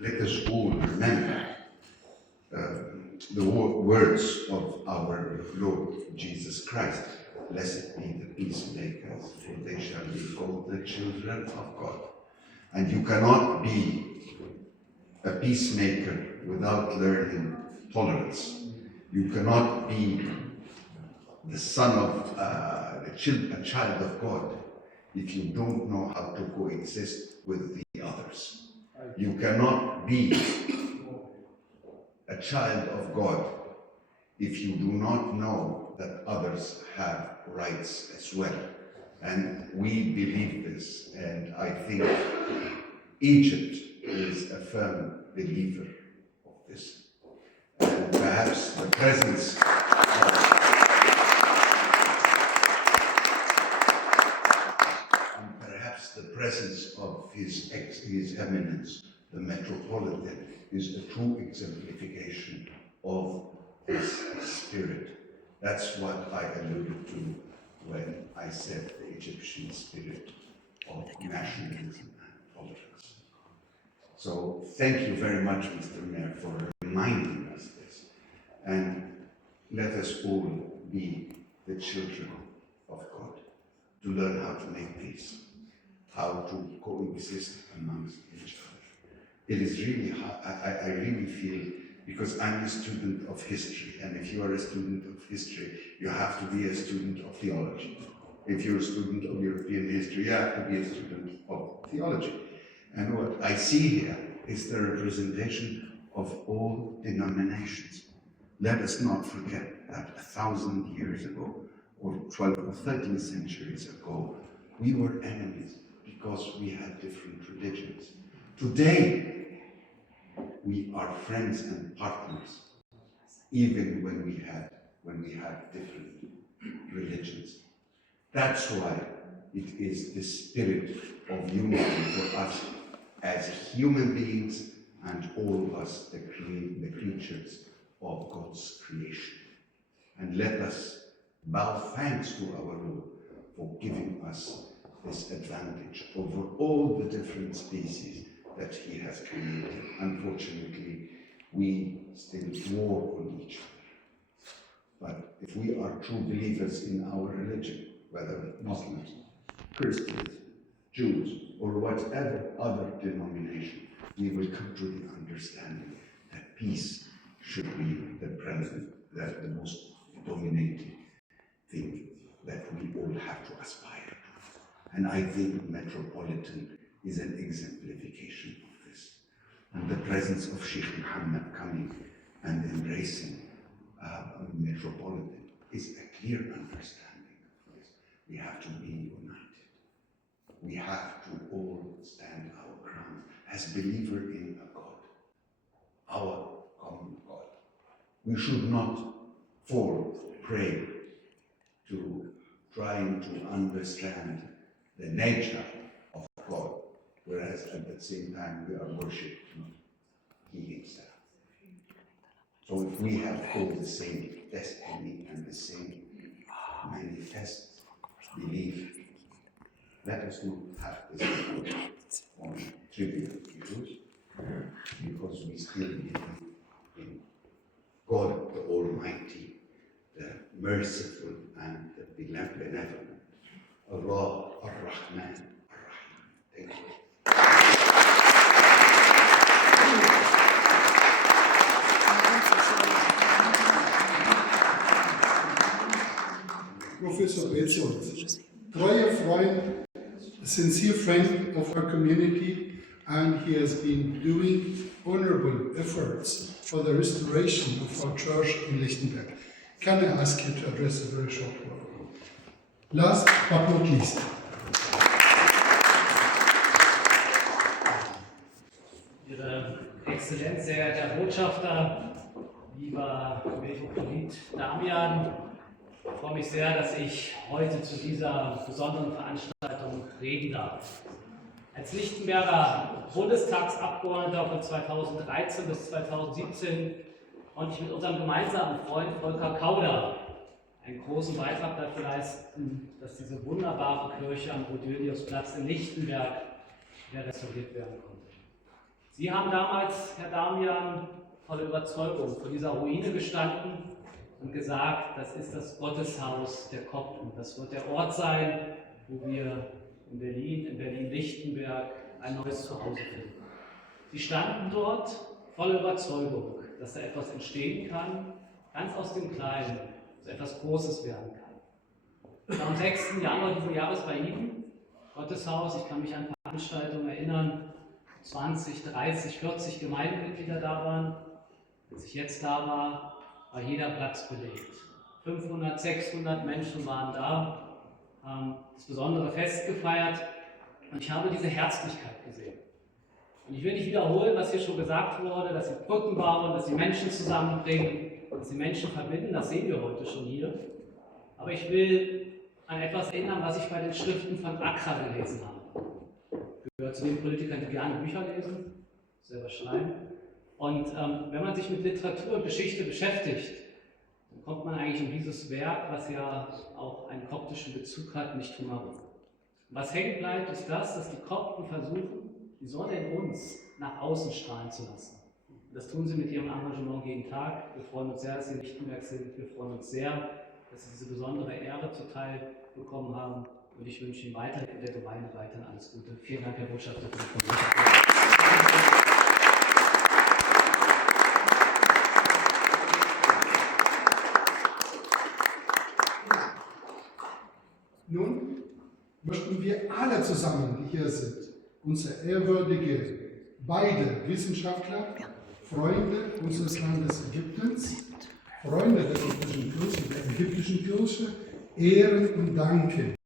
let us all remember the words of our Lord Jesus Christ. Blessed be the peacemakers, for they shall be called the children of God. And you cannot be a peacemaker without learning tolerance. You cannot be the son of a child of God if you don't know how to coexist with the others. You cannot be a child of God if you do not know that others have rights as well. And we believe this, and I think Egypt is a firm believer of this. And perhaps the presence of His Eminence, the Metropolitan, is a true exemplification of this spirit. That's what I alluded to when I said the Egyptian spirit of nationalism and tolerance. So thank you very much, Mr. Mayor, for reminding us this. And let us all be the children of God, to learn how to make peace, how to coexist amongst each other. It is really hard. I really feel, because I'm a student of history, and if you are a student of history, you have to be a student of theology. If you're a student of European history, you have to be a student of theology. And what I see here is the representation of all denominations. Let us not forget that 1,000 years ago, or 12th or 13th centuries ago, we were enemies because we had different religions. Today, we are friends and partners, even when we have different religions. That's why it is the spirit of unity for us as human beings, and all of us, the creatures of God's creation. And let us bow thanks to our Lord for giving us this advantage over all the different species that He has created. Unfortunately, we still war on each other. But if we are true believers in our religion, whether Muslims, Christians, Jews, or whatever other denomination, we will come to the understanding that peace should be the most dominating thing that we all have to aspire to. And I think Metropolitan is an exemplification of this. And the presence of Sheikh Muhammad coming and embracing Metropolitan is a clear understanding of this. We have to be united. We have to all stand our ground as believers in a God, our common God. We should not fall prey to trying to understand the nature of God, whereas at the same time we are worshipping He Himself. So if we have all the same destiny and the same manifest belief, let us not have this on trivial issues, because we still believe in God the Almighty, the merciful and the benevolent, Allah Ar-Rahman Ar-Rahim. Thank you. Professor Betzold, treuer Freund, a sincere friend of our community, and he has been doing honorable efforts for the restoration of our church in Lichtenberg. Can I ask you to address a very short word? Last but not least. Ihre Exzellenz, sehr geehrter Herr Botschafter, lieber Metropolit Damian, ich freue mich sehr, dass ich heute zu dieser besonderen Veranstaltung reden darf. Als Lichtenberger Bundestagsabgeordneter von 2013 bis 2017 konnte ich mit unserem gemeinsamen Freund Volker Kauder einen großen Beitrag dafür leisten, dass diese wunderbare Kirche am Rodeliusplatz in Lichtenberg wieder restauriert werden konnte. Sie haben damals, Herr Damian, voller Überzeugung vor dieser Ruine gestanden und gesagt, das ist das Gotteshaus der Kopten. Das wird der Ort sein, wo wir in Berlin-Lichtenberg ein neues Zuhause finden. Sie standen dort voller Überzeugung, dass da etwas entstehen kann, ganz aus dem Kleinen, so etwas Großes werden kann. Am 6. Januar dieses Jahres bei Ihnen, Gotteshaus, ich kann mich an Veranstaltungen erinnern, 20, 30, 40 Gemeindemitglieder da waren. Als ich jetzt da war jeder Platz belegt. 500, 600 Menschen waren da, haben das besondere Fest gefeiert und ich habe diese Herzlichkeit gesehen. Und ich will nicht wiederholen, was hier schon gesagt wurde, dass sie Brücken bauen, dass sie Menschen zusammenbringen, dass sie Menschen verbinden, das sehen wir heute schon hier. Aber ich will an etwas erinnern, was ich bei den Schriften von Accra gelesen habe. Ich gehöre zu den Politikern, die gerne Bücher lesen, selber schreiben. Und wenn man sich mit Literatur und Geschichte beschäftigt, dann kommt man eigentlich um dieses Werk, was ja auch einen koptischen Bezug hat, nicht drum herum. Was hängen bleibt, ist das, dass die Kopten versuchen, die Sonne in uns nach außen strahlen zu lassen. Und das tun sie mit ihrem Engagement jeden Tag. Wir freuen uns sehr, dass Sie in Lichtenberg sind. Wir freuen uns sehr, dass Sie diese besondere Ehre zuteil bekommen haben. Und ich wünsche Ihnen weiterhin in der Gemeinde weiterhin alles Gute. Vielen Dank, Herr Botschafter, für die Kommunikation. Nun möchten wir alle zusammen, die hier sind, unsere ehrwürdige beide Wissenschaftler, Freunde unseres Landes Ägyptens, Freunde der ägyptischen Kirche, ehren und danken.